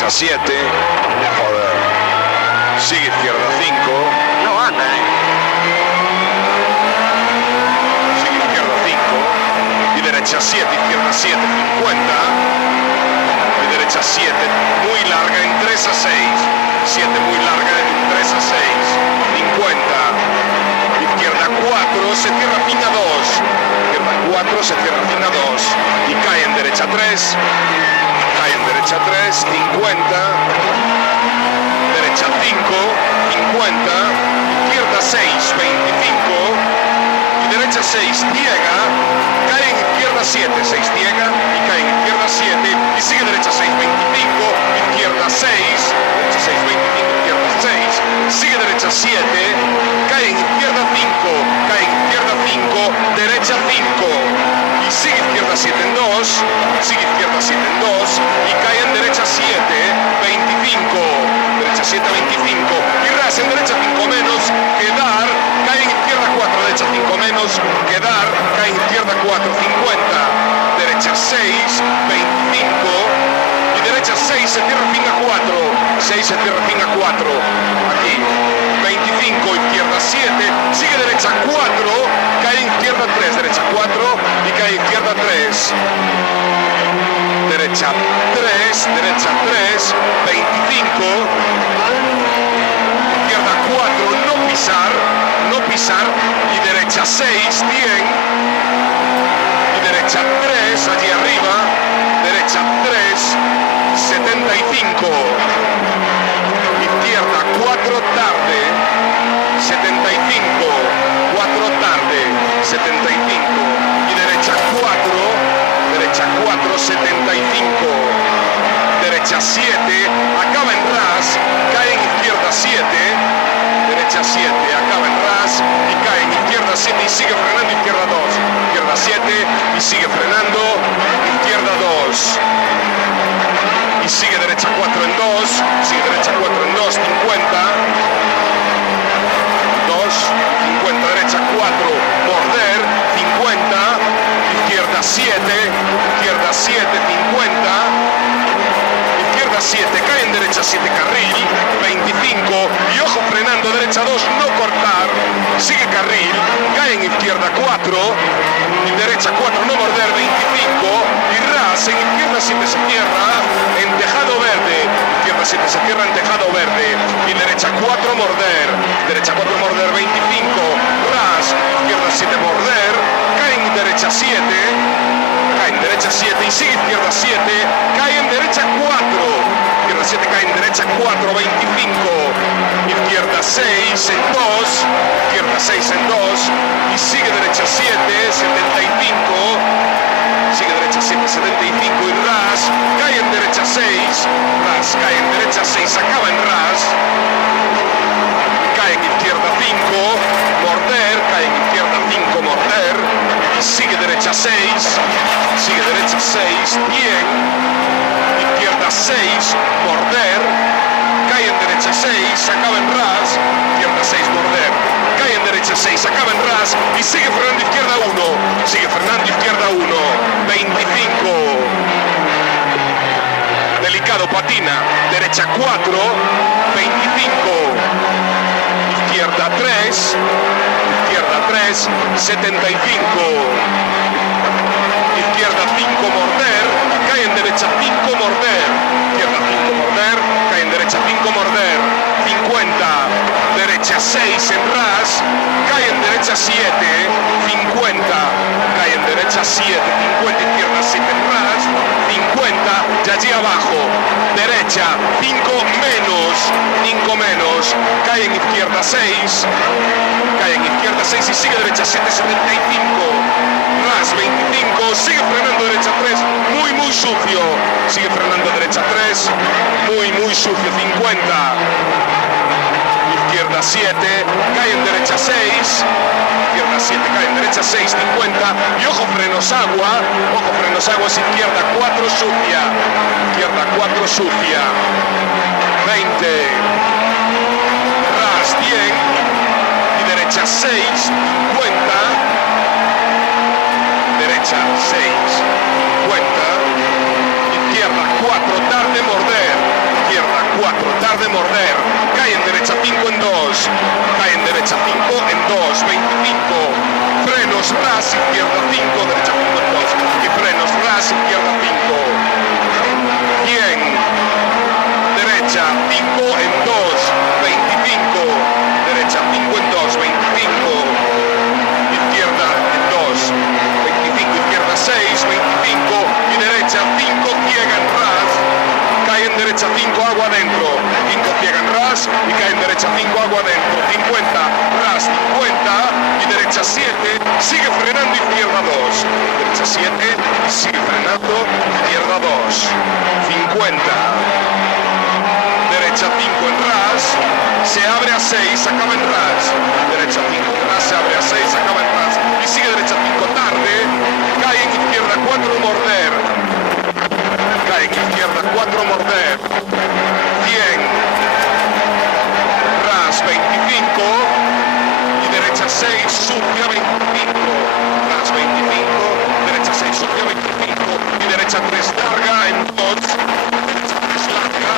derecha 7. Joder. Sigue izquierda 5. No anda, Sigue izquierda 5. Y derecha 7, izquierda 7, 50. Y derecha 7, muy larga en 3 a 6. 7 muy larga en 3 a 6. 50. Izquierda 4, se cierra fin a 2. Izquierda 4, se cierra fin a 2. Y cae en derecha 3. Cae en derecha 3, 50. Derecha 5, 50. Izquierda 6, 25. Y derecha 6, ciega. Cae en izquierda 7, 6 ciega. Y cae en izquierda 7. Y sigue derecha 6, 25. Izquierda 6. Derecha 6, 25. Izquierda 6. Sigue derecha 7. Cae en izquierda 5. Cae en izquierda 5. Derecha 5. Y sigue izquierda 7 en 2. Sigue izquierda 7 en 2. Y cae en derecha 7. 25. Derecha 7, 25. Y ras en derecha 5 menos. Quedar. Cae en izquierda 4. Derecha 5 menos. Quedar. Cae en izquierda 4. 50. Derecha 6. 25. Y derecha 6. Se cierra fin a 4. 6 se cierra fin a 4. Aquí. 25. Izquierda 7. Sigue derecha 4. Cae en izquierda 3. Derecha 4. Y cae en izquierda 3. Derecha 3. Derecha 3. 25. Izquierda 4. No pisar. No pisar. Y derecha 6. Bien. Y derecha 3. Allí arriba. Derecha 3. 75. Izquierda 4 tarde. 75. 4 tarde. 75. Y derecha 4. Derecha 4. 75. Derecha 7. Acaba en ras. Cae en izquierda 7. Derecha 7. Acaba en ras. Y cae en izquierda 7. Y sigue frenando. Izquierda 2. Izquierda 7. Y sigue frenando. Izquierda 2. Y sigue derecha 4 en 2. Sigue derecha 4 en 2. 50. 2. 50. Derecha 4. Morder. 50. Izquierda 7. Izquierda 7. 50. Izquierda 7. Cae en derecha 7. Carril. 25. Y ojo frenando. Derecha 2. No cortar. Sigue carril. Cae en izquierda 4. Y derecha 4. No morder. 25. Y ras. En izquierda 7 se cierra. En tejado verde. Izquierda 7 se cierra en tejado verde. Y derecha 4. Morder. Derecha 4. Morder. 25. Ras. Izquierda 7. Morder. Cae en derecha 7. Cae en derecha 7. Y sigue izquierda 7. Cae en derecha 4. Izquierda 7 cae en derecha 4, 25. Izquierda 6 en 2. Izquierda 6 en 2. Y sigue derecha 7, 75. Sigue derecha 7, 75. Y ras. Cae en derecha 6. Ras. Cae en derecha 6. Acaba en ras. Cae en izquierda 5. Morder. Cae en izquierda 5. Morder. Y sigue derecha 6. Sigue derecha 6. Bien. Izquierda 6, morder, cae en derecha 6, acaba en ras, izquierda 6, morder, cae en derecha 6, acaba en ras y sigue frenando izquierda 1, sigue frenando izquierda 1, 25, delicado, patina, derecha 4, 25, izquierda 3, 75, izquierda 5, morder, cae en derecha 5, morder, izquierda 5, morder, cae en derecha 5, morder, 50, derecha 6 en ras, cae en derecha 7, 50, cae en derecha 7, 50, izquierda 7 en ras, 50, y allí abajo, derecha 5 menos, 5 menos, cae en izquierda 6, cae en izquierda 6 y sigue derecha 7, 75, ras 25, sigue frenando derecha 3, muy sucio, sigue frenando derecha 3, muy sucio, 50, izquierda 7, cae en derecha 6, izquierda 7, cae en derecha 6, 50, y ojo frenos agua, es izquierda 4 sucia, izquierda 4 sucia, 20, ras 10, y derecha 6, 50, derecha 6, 50, izquierda 4, tarde, morder, de morder. Cae en derecha 5 en 2. Cae en derecha 5 en 2. 25. Frenos, ras, izquierda 5. Derecha 5 en 2. Y frenos, ras, izquierda 5. Bien. Derecha 5 en 2. 25. Derecha 5 en 2. 25. Izquierda en 2. 25. Izquierda 6. 25. Y derecha 5. Ciega en ras. Cae en derecha 5, agua adentro. 5 ciega en ras y cae en derecha 5, agua adentro. 50, ras 50 y derecha 7. Sigue frenando, izquierda 2. Derecha 7 y sigue frenando, izquierda 2. 50. Derecha 5 en ras. Se abre a 6, acaba en ras. Derecha 5 en ras, se abre a 6, acaba en ras. Y sigue derecha 5 tarde. Cae en izquierda 4, morder. Cae en izquierda 4, morder. 100. Ras 25. Y derecha 6, sucia 25. Ras 25. Derecha 6, sucia 25. Y derecha 3, larga en 2. Derecha 3, larga.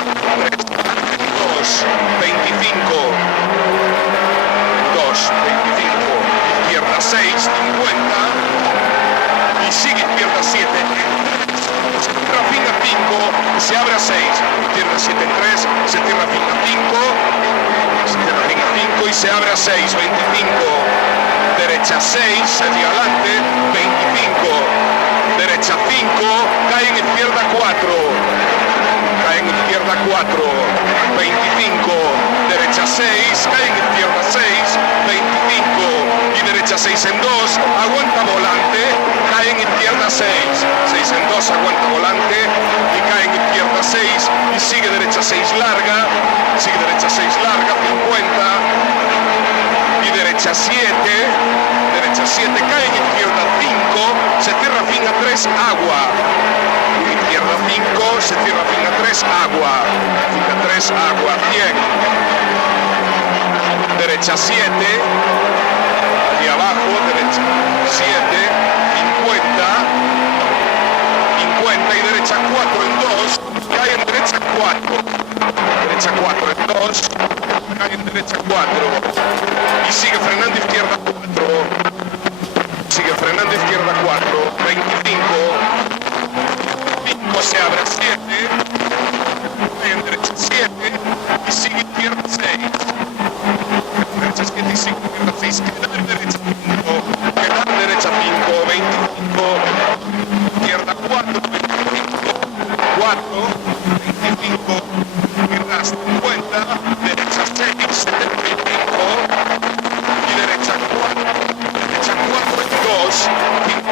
3, larga en 2. 25. 2, 25. Izquierda 6, 50. Y sigue izquierda 7. Cierra fin a 5, se abre a 6, izquierda 7 en 3, se cierra fin a 5, se cierra fin a 5 y se abre a 6, 25, derecha 6, hacia adelante, 25, derecha 5, cae en izquierda 4, cae en izquierda 4, 25, derecha 6, cae en izquierda 6, 25 y derecha 6 en 2, aguanta volante, cae en izquierda 6, 6 en 2, aguanta volante y cae en izquierda 6 y sigue derecha 6 larga, sigue derecha 6 larga, 50 y derecha 7, derecha 7, cae en izquierda 5, se cierra fin a 3, agua, izquierda 5, se cierra fin a 3, agua, fin a 3, agua, 100, derecha 7, y abajo, derecha 7, 50 y derecha 4 en 2, cae en derecha 4, derecha 4 en 2, cae en derecha 4 y sigue frenando izquierda 4, sigue frenando izquierda 4, 25, 5 se abre a 7, cae en derecha 7 y sigue izquierda 6. Derecha 7 y 5, izquierda 6, queda en derecha 5, queda en derecha 5, 25, izquierda 4, 25, 4, 25, izquierda 50, derecha 6, 75, y derecha 4 en 2,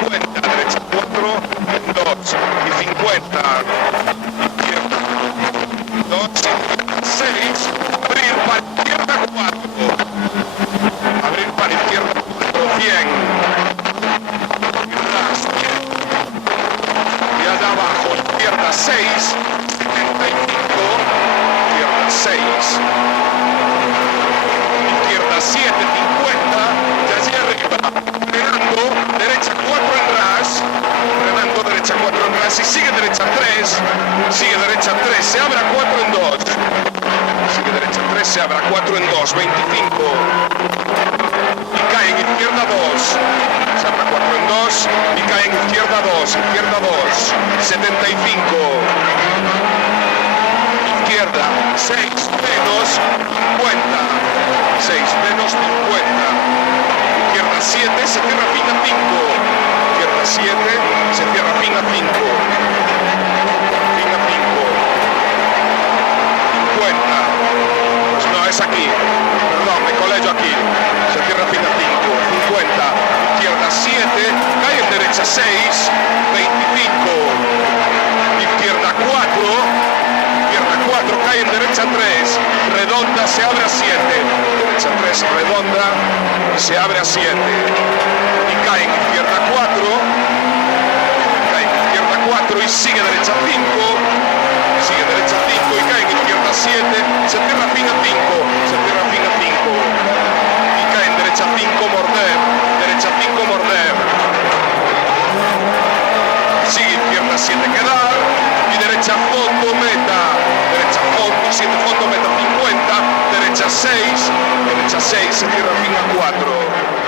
50, derecha 4 en 2, y 50, izquierda 2, 6, abrir para izquierda 4. Abrir para izquierda 4, 100. Y allá abajo, izquierda 6, 75. Izquierda 6. Izquierda 7, 50. Y allí arriba, frenando, derecha 4 en ras. Frenando, derecha 4 en ras. Y sigue derecha 3. Sigue derecha 3. Se abre a 4 en 2. Sigue derecha 3. Se abre a 4 en 2. 25. Y cae en izquierda 2, se abre 4 en 2 y cae en izquierda 2, 75, izquierda 6 menos 50, 6 menos 50, izquierda 7, se cierra fin a 5, izquierda 7, se cierra fin a 5, fin a 5, 50, pues no, es aquí, perdón, me colé yo aquí. Se cierra fin a 5, 50, izquierda 7, cae en derecha 6, 25, izquierda 4, cae en derecha 3, redonda, se abre a 7, derecha 3, redonda, y se abre a 7, y cae en izquierda 4, y sigue derecha 5, sigue derecha 5 y cae en izquierda 7, se cierra fin a 5, se cierra fin a 5. Derecha 5, morder, derecha 5, morder. Sigue izquierda 7, quedar. Y derecha fondo, meta. Derecha fondo, 7 fondo, meta 50, derecha 6, se cierra fin a 4.